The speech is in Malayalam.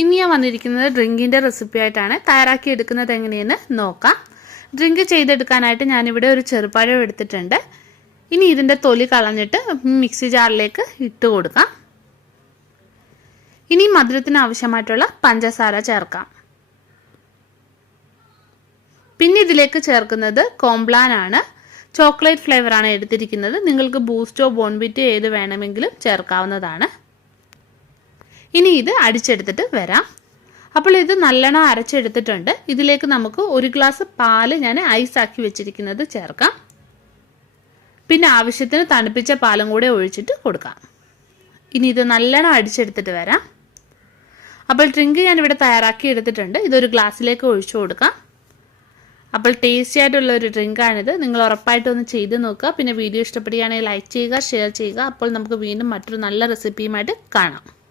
ഇനി ഞാൻ വന്നിരിക്കുന്നത് ഡ്രിങ്കിൻ്റെ റെസിപ്പി ആയിട്ടാണ്. തയ്യാറാക്കി എടുക്കുന്നത് എങ്ങനെയെന്ന് നോക്കാം. ഡ്രിങ്ക് ചെയ്തെടുക്കാനായിട്ട് ഞാനിവിടെ ഒരു ചെറുപഴം എടുത്തിട്ടുണ്ട്. ഇനി ഇതിൻ്റെ തൊലി കളഞ്ഞിട്ട് മിക്സി ജാറിലേക്ക് ഇട്ട് കൊടുക്കാം. ഇനി മധുരത്തിന് ആവശ്യമായിട്ടുള്ള പഞ്ചസാര ചേർക്കാം. പിന്നെ ഇതിലേക്ക് ചേർക്കുന്നത് കോംപ്ലാൻ ആണ്. ചോക്ലേറ്റ് ഫ്ലേവറാണ് എടുത്തിരിക്കുന്നത്. നിങ്ങൾക്ക് ബൂസ്റ്റോ ബോൺവിറ്റോ ഏത് വേണമെങ്കിലും ചേർക്കാവുന്നതാണ്. ഇനി ഇത് അടിച്ചെടുത്തിട്ട് വരാം. അപ്പോൾ ഇത് നല്ലോണം അരച്ചെടുത്തിട്ടുണ്ട്. ഇതിലേക്ക് നമുക്ക് 1 ഗ്ലാസ് പാല് ഞാൻ ഐസാക്കി വെച്ചിരിക്കുന്നത് ചേർക്കാം. പിന്നെ ആവശ്യത്തിന് തണുപ്പിച്ച പാലും കൂടെ ഒഴിച്ചിട്ട് കൊടുക്കാം. ഇനി ഇത് നല്ലോണം അടിച്ചെടുത്തിട്ട് വരാം. അപ്പോൾ ഡ്രിങ്ക് ഞാനിവിടെ തയ്യാറാക്കി എടുത്തിട്ടുണ്ട്. ഇതൊരു ഗ്ലാസ്സിലേക്ക് ഒഴിച്ചു കൊടുക്കാം. അപ്പോൾ ടേസ്റ്റി ആയിട്ടുള്ള ഒരു ഡ്രിങ്കാണിത്. നിങ്ങൾ ഉറപ്പായിട്ടൊന്ന് ചെയ്ത് നോക്കുക. പിന്നെ വീഡിയോ ഇഷ്ടപ്പെടുകയാണെങ്കിൽ ലൈക്ക് ചെയ്യുക, ഷെയർ ചെയ്യുക. അപ്പോൾ നമുക്ക് വീണ്ടും മറ്റൊരു നല്ല റെസിപ്പിയുമായിട്ട് കാണാം.